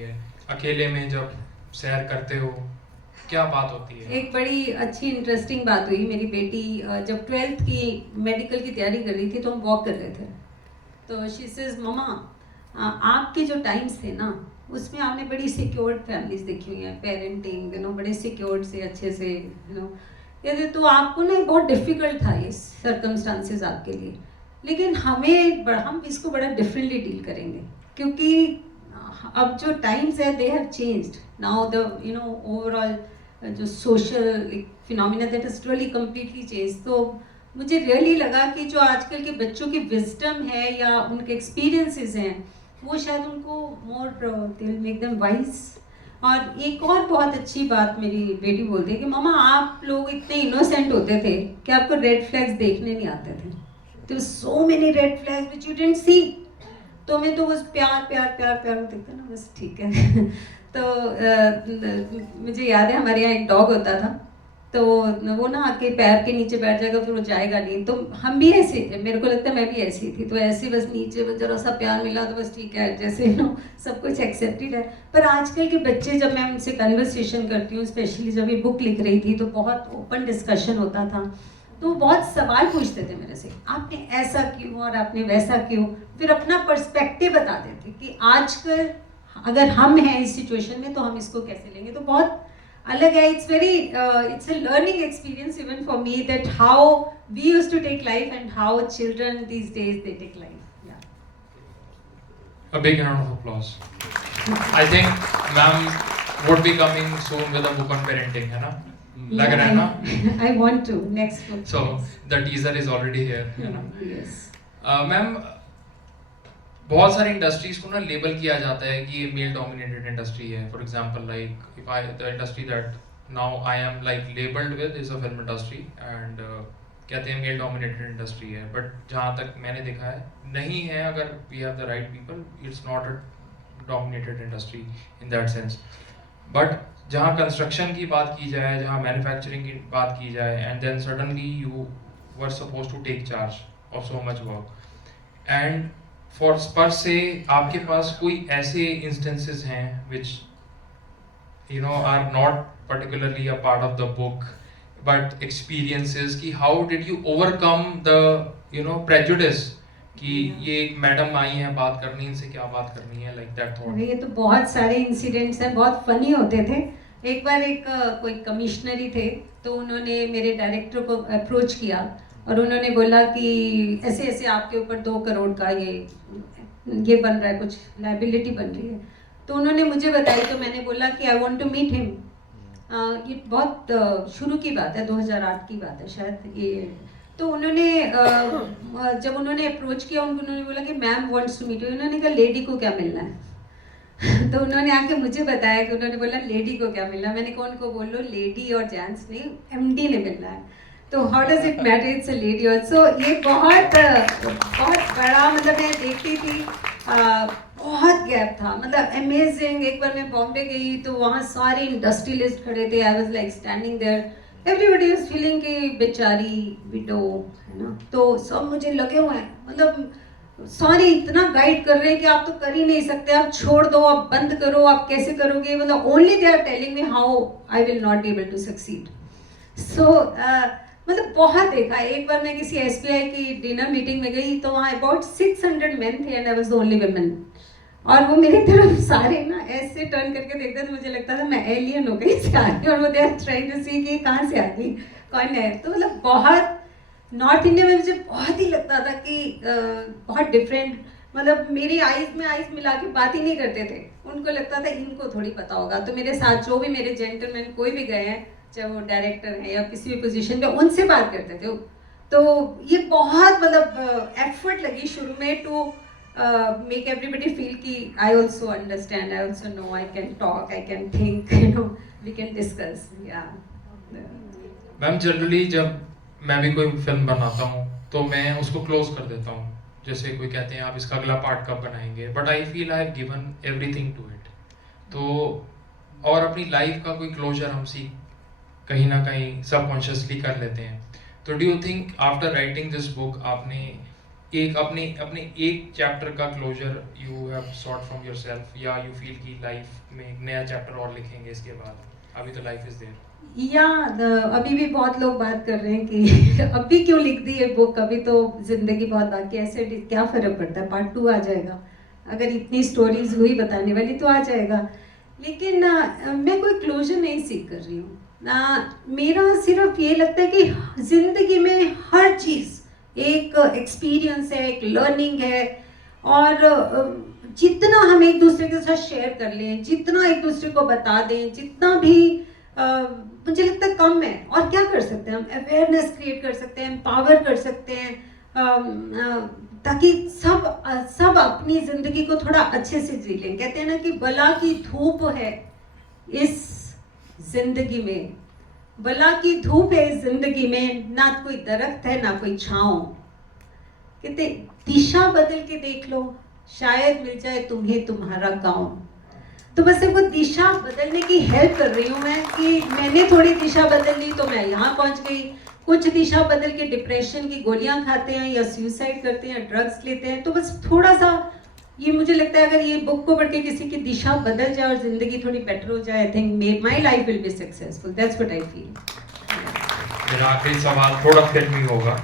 है, अकेले में जब सैर करते हो क्या बात होती है? एक बड़ी अच्छी इंटरेस्टिंग बात हुई। मेरी बेटी जब 12th की मेडिकल की तैयारी कर रही थी तो हम वॉक कर रहे थे, तो शी सेज ममा आपके जो टाइम्स थे ना उसमें आपने बड़ी सिक्योर्ड फैमिलीज देखी हुई हैं, पेरेंटिंग बड़े सिक्योर्ड से अच्छे से कहते तो आपको ना बहुत डिफिकल्ट था ये सर्कमस्टांसेस आपके लिए, लेकिन हम इसको बड़ा डिफरेंटली डील करेंगे क्योंकि अब जो टाइम्स है they have changed now, the overall जो social phenomena that is really completely change. तो मुझे रियली लगा कि जो आजकल के बच्चों की विजडम है या उनके एक्सपीरियंसेस हैं वो शायद उनको more they will make them wise. और एक और बहुत अच्छी बात मेरी बेटी बोलती है कि मामा आप लोग इतने इनोसेंट होते थे कि आपको रेड फ्लैग्स देखने नहीं आते थे, तो so many red flags which you didn't see, तो हमें तो बस प्यार प्यार प्यार प्यार दिखता ना, बस ठीक है। तो मुझे याद है हमारे यहाँ एक डॉग होता था, तो वो ना आके पैर के नीचे बैठ जाएगा फिर वो जाएगा नहीं, तो हम भी ऐसे, मेरे को लगता है मैं भी ऐसी थी, तो ऐसे बस नीचे बस जरा सा प्यार मिला तो बस ठीक है, जैसे सब कुछ एक्सेप्टेड है। पर आजकल के बच्चे, जब मैं उनसे कन्वर्सेशन करती हूँ, स्पेशली जब ये बुक लिख रही थी तो बहुत ओपन डिस्कशन होता था, तो बहुत सवाल पूछते थे मेरे से, आपने ऐसा क्यों और आपने वैसा क्यों, फिर अपना पर्सपेक्टिव बताते थे कि आजकल अगर हम हैं इस सिचुएशन में तो हम इसको कैसे लेंगे, तो बहुत अलग है। It's very it's a learning experience even for me that how we used to take life and how children these days they take life. A big round of applause. I think ma'am would be coming soon with a book on parenting, है ना? लग रहा है ना? I want to next book. So the teaser is already here, है ना? Yes. Ma'am बहुत सारी इंडस्ट्रीज को ना लेबल किया जाता है कि ये मेल डोमिनेटेड इंडस्ट्री है। For example like if I the industry that now I am like labelled with is a film industry and कहते हैं मेल डोमिनेटेड इंडस्ट्री है, बट जहाँ तक मैंने देखा है नहीं है। अगर we have the right people it's not a dominated industry in that sense. But जहाँ कंस्ट्रक्शन की बात की जाए, जहाँ मैन्युफैक्चरिंग की बात की जाए, and then suddenly you were supposed to take charge of so much work and for per se आपके पास कोई ऐसे इंस्टेंसेस हैं which you know are not particularly a part of the book but experiences कि how did you overcome the prejudice कि ये एक madam आई हैं बात करनी, इनसे क्या बात करनी है, like that thought? ये तो बहुत सारे इंसिडेंट्स हैं, बहुत फनी होते थे। एक बार कोई कमिश्नरी थे, तो उन्होंने मेरे डायरेक्टर को अप्रोच किया और उन्होंने बोला कि ऐसे ऐसे आपके ऊपर 2 करोड़ का ये बन रहा है, कुछ लाइबिलिटी बन रही है। तो उन्होंने मुझे बताई, तो मैंने बोला कि I want to meet him. ये बहुत शुरू की बात है, 2008 की बात है शायद ये। तो उन्होंने जब उन्होंने अप्रोच किया, उन्होंने बोला कि ma'am wants to meet you. उन्होंने कहा लेडी को क्या मिलना है? तो उन्होंने आके मुझे बताया कि उन्होंने बोला लेडी को क्या मिलना है। मैंने कहा उनको बोलो लेडी और जेंट्स नहीं, एमडी ने मिलना है। तो how does it matter, it's a lady also. ये बहुत बड़ा, मतलब मैं देखती थी बहुत गैप था, मतलब अमेजिंग। एक बार मैं बॉम्बे गई तो वहाँ सारे इंडस्ट्रियलिस्ट खड़े थे, I was like standing there, everybody was feeling कि बेचारी विडो है ना, तो सब मुझे लगे हुए हैं, मतलब सारे इतना गाइड कर रहे हैं कि आप तो कर ही नहीं सकते, आप छोड़ दो, आप बंद करो, आप कैसे करोगे, मतलब only they are telling me how I will not be able to succeed. So मतलब बहुत देखा। एक बार मैं किसी SBI की डिनर मीटिंग में गई तो वहाँ अबाउट 600 मेन थे and I was the only woman, और वो मेरी तरफ सारे ना ऐसे टर्न करके देखते थे, मुझे लगता था मैं एलियन हो गई से आ रही हूँ, और वो दे आर ट्राइंग टू सी कि कहाँ से आ गई, कौन है। तो मतलब बहुत नॉर्थ इंडिया में मुझे बहुत ही लगता था कि बहुत डिफरेंट, मतलब मेरी आइज़ में आइज़ मिला के बात ही नहीं करते थे, उनको लगता था इनको थोड़ी पता होगा। तो मेरे साथ जो भी मेरे जेंटलमैन कोई भी गए हैं, चाहे वो डायरेक्टर है या किसी भी पोजीशन पे, उनसे बात करते थे। तो ये बहुत मतलब एफर्ट लगी शुरू में टू make everybody feel कि I also understand, I also know, I can talk, I can think, we can discuss, yeah. Ma'am generally जब मैं भी कोई फिल्म बनाता हूँ तो मैं उसको क्लोज कर देता हूँ, जैसे कोई कहते हैं आप इसका अगला पार्ट कब बनाएंगे, but I feel I have given everything to it. तो और अपनी लाइफ का कोई क्लोजर हम कहीं ना कहीं सबकॉन्शियसली कर लेते हैं। तो do you think after writing this book आपने एक अपने अपने एक चैप्टर का closure you have sort from yourself, या यू फील कि लाइफ में एक नया चैप्टर और लिखेंगे इसके बाद, अभी तो लाइफ इज देयर? या अभी भी बहुत लोग बात कर रहे हैं कि अभी क्यों लिख दी है बुक, अभी तो जिंदगी बहुत बाकी है, ऐसे क्या फर्क पड़ता है, पार्ट 2 आ जाएगा, अगर इतनी स्टोरीज हुई बताने वाली तो आ जाएगा। लेकिन मैं कोई क्लोजर नहीं सीख कर रही हूँ। मेरा सिर्फ ये लगता है कि जिंदगी में हर चीज़ एक एक्सपीरियंस है, एक लर्निंग है, और जितना हम एक दूसरे के साथ शेयर कर लें, जितना एक दूसरे को बता दें, जितना भी मुझे लगता है कम है। और क्या कर सकते हैं हम, अवेयरनेस क्रिएट कर सकते हैं, एम्पावर कर सकते हैं, ताकि सब अपनी ज़िंदगी को थोड़ा अच्छे से जी लें। कहते हैं ना कि बला की धूप है इस जिंदगी में, बला की धूप है इस जिंदगी में, ना कोई दरख्त है ना कोई छाँव। कहते दिशा बदल के देख लो, शायद मिल जाए तुम्हें तुम्हारा गाँव। तो बस वो दिशा बदलने की हेल्प कर रही हूँ मैं, कि मैंने थोड़ी दिशा बदल ली तो मैं यहाँ पहुँच गई। कुछ दिशा बदल के डिप्रेशन की गोलियाँ खाते हैं या सुसाइड करते हैं, ड्रग्स लेते हैं। तो बस थोड़ा सा ये मुझे लगता है, अगर ये बुक को पढ़ के किसी की दिशा बदल जाए और जिंदगी थोड़ी बेटर हो जाए, I think my life will be successful. That's what I feel. मेरा आखिरी सवाल थोड़ा फिल्मी होगा,